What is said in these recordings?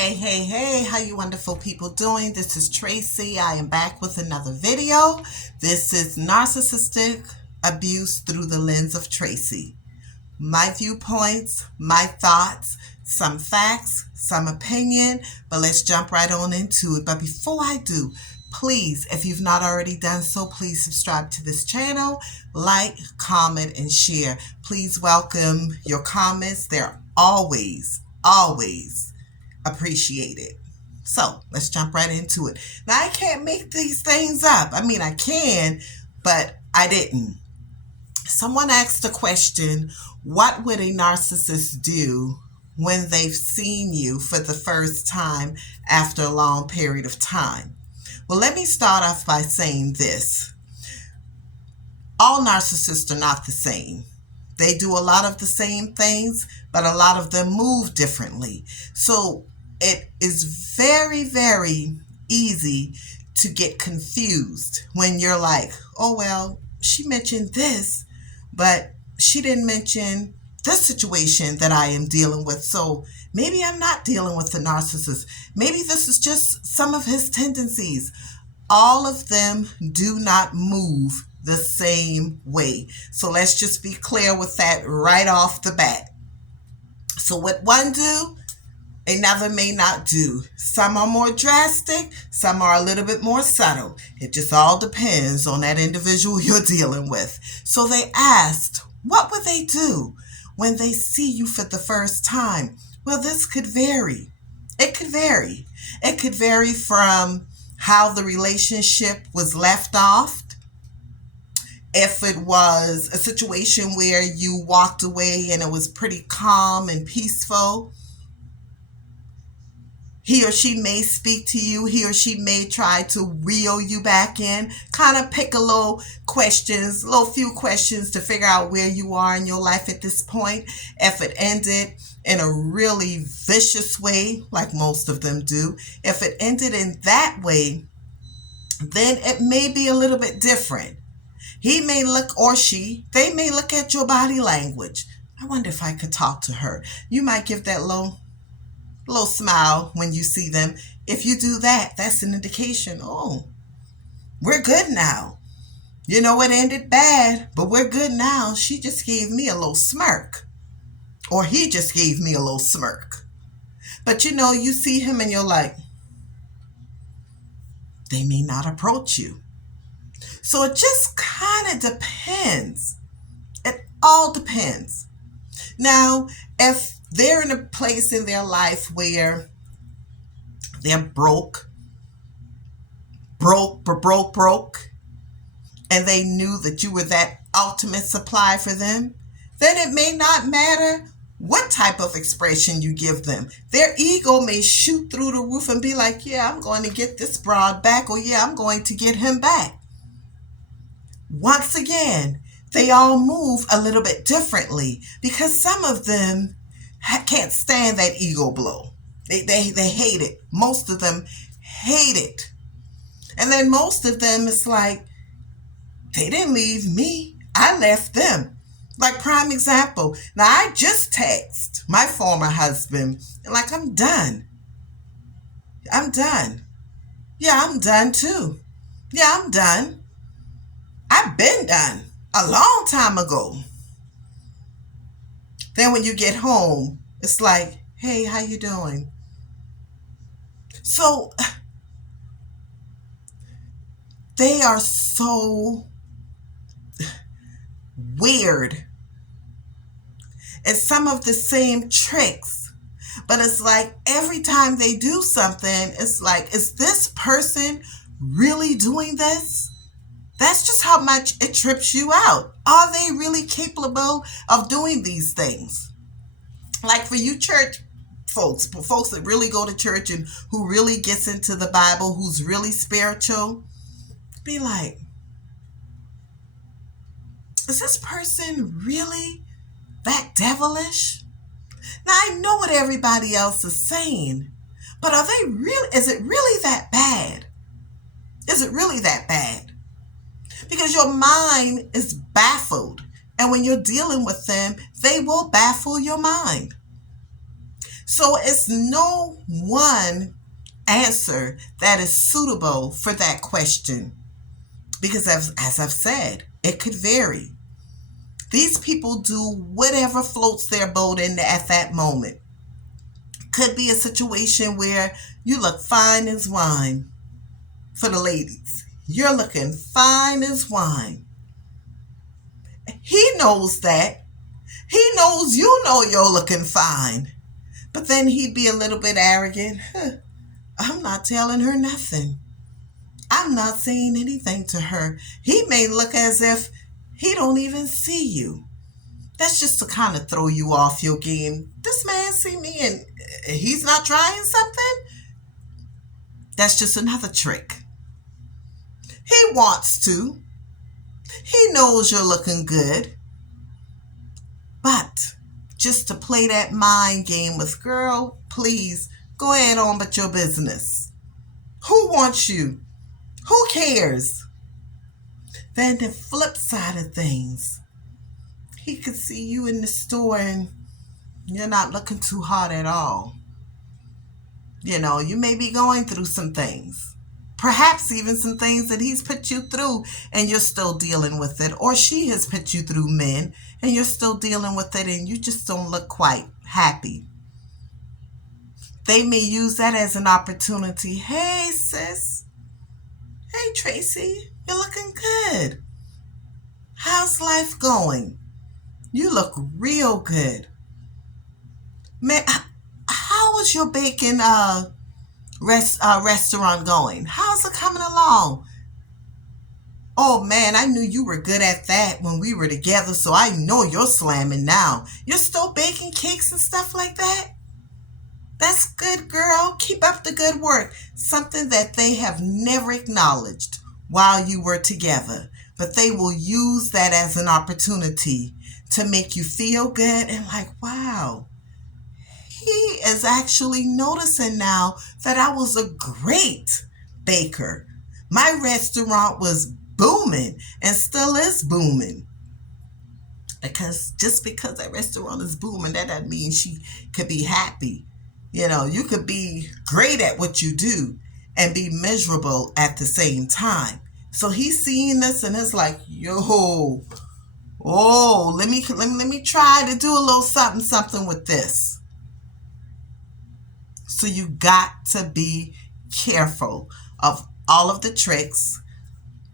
Hey, how you wonderful people doing? This is Tracy. I am back with another video. This is narcissistic abuse through the lens of Tracy. My viewpoints, my thoughts, some facts, some opinion, but let's jump right on into it. But before I do, please, if you've not already done so, please subscribe to this channel, like, comment, and share. Please welcome your comments. They're always appreciated. So let's jump right into it. Now, I can't make these things up. I mean, I can, but I didn't. Someone asked a question, what would a narcissist do when they've seen you for the first time after a long period of time? Well, let me start off by saying this. All narcissists are not the same. They do a lot of the same things, but a lot of them move differently. So it is very easy to get confused when you're like, oh, well, she mentioned this, but she didn't mention this situation that I am dealing with. So maybe I'm not dealing with a narcissist. Maybe this is just some of his tendencies. All of them do not move the same way. So let's just be clear with that right off the bat. So what one do, another may not do. Some are more drastic, some are a little bit more subtle. It just all depends on that individual you're dealing with. So they asked, what would they do when they see you for the first time? Well, this could vary. It could vary. It could vary from how the relationship was left off. If it was a situation where you walked away and it was pretty calm and peaceful, he or she may speak to you. He or she may try to reel you back in, kind of pick a few questions to figure out where you are in your life at this point. If it ended in a really vicious way, like most of them do, if it ended in that way, then it may be a little bit different. He may look, or they may look at your body language. I wonder if I could talk to her. You might give that little smile when you see them. If you do that, that's an indication, oh, we're good now. You know, it ended bad, but we're good now. She just gave me a little smirk. Or he just gave me a little smirk. But you know, you see him and you're like, they may not approach you. So it just kind of depends. It all depends. Now, if they're in a place in their life where they're broke, and they knew that you were that ultimate supply for them, then it may not matter what type of expression you give them. Their ego may shoot through the roof and be like, yeah, I'm going to get this broad back, or yeah, I'm going to get him back. Once again, they all move a little bit differently because some of them can't stand that ego blow. They hate it. Most of them hate it. And then most of them, it's like, they didn't leave me. I left them. Like prime example. Now, I just texted my former husband and like, I'm done. I'm done. Yeah, I'm done too. Yeah, I'm done. I've been done a long time ago. Then when you get home, it's like, hey, how you doing? So they are so weird. It's some of the same tricks, but it's like every time they do something, it's like, is this person really doing this? That's just how much it trips you out. Are they really capable of doing these things? Like for you church folks that really go to church and who really gets into the Bible, who's really spiritual, be like, is this person really that devilish? Now, I know what everybody else is saying, but is it really that bad? Is it really that bad? Because your mind is baffled. And when you're dealing with them, they will baffle your mind. So it's no one answer that is suitable for that question because, as I've said, it could vary. These people do whatever floats their boat in at that moment. Could be a situation where you look fine as wine for the ladies. You're looking fine as wine. He knows that. He knows you know you're looking fine. But then he'd be a little bit arrogant. I'm not telling her nothing. I'm not saying anything to her. He may look as if he don't even see you. That's just to kind of throw you off your game. This man see me and he's not trying something? That's just another trick. He wants to. He knows you're looking good. But just to play that mind game with, girl, please go ahead on with your business. Who wants you? Who cares? Then the flip side of things, he could see you in the store and you're not looking too hot at all. You know, you may be going through some things. Perhaps even some things that he's put you through and you're still dealing with it. Or she has put you through, men, and you're still dealing with it and you just don't look quite happy. They may use that as an opportunity. Hey, sis. Hey, Tracy. You're looking good. How's life going? You look real good. Man, how was your baking restaurant going? How's it coming along? Oh man, I knew you were good at that when we were together, so I know you're slamming now. You're still baking cakes and stuff like that? That's good, girl. Keep up the good work. Something that they have never acknowledged while you were together. But they will use that as an opportunity to make you feel good and like, wow, he is actually noticing now that I was a great baker. My restaurant was booming and still is booming. Because just because that restaurant is booming, that doesn't mean she could be happy. You know, you could be great at what you do and be miserable at the same time. So he's seeing this and it's like, yo, oh, let me try to do a little something with this. So you got to be careful of all of the tricks,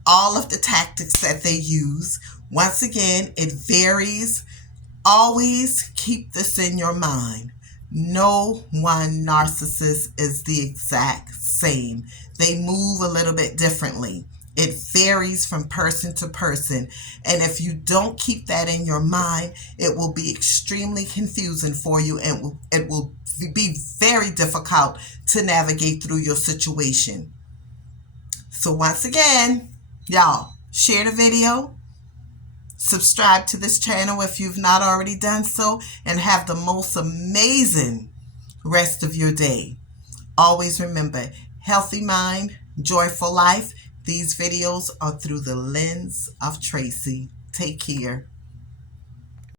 all of the tactics that they use. Once again, it varies. Always keep this in your mind. No one narcissist is the exact same. They move a little bit differently. It varies from person to person. And if you don't keep that in your mind, it will be extremely confusing for you and it will be very difficult to navigate through your situation. So once again, y'all, share the video, subscribe to this channel if you've not already done so, and have the most amazing rest of your day. Always remember, healthy mind, joyful life. These videos are through the lens of Tracy. Take care.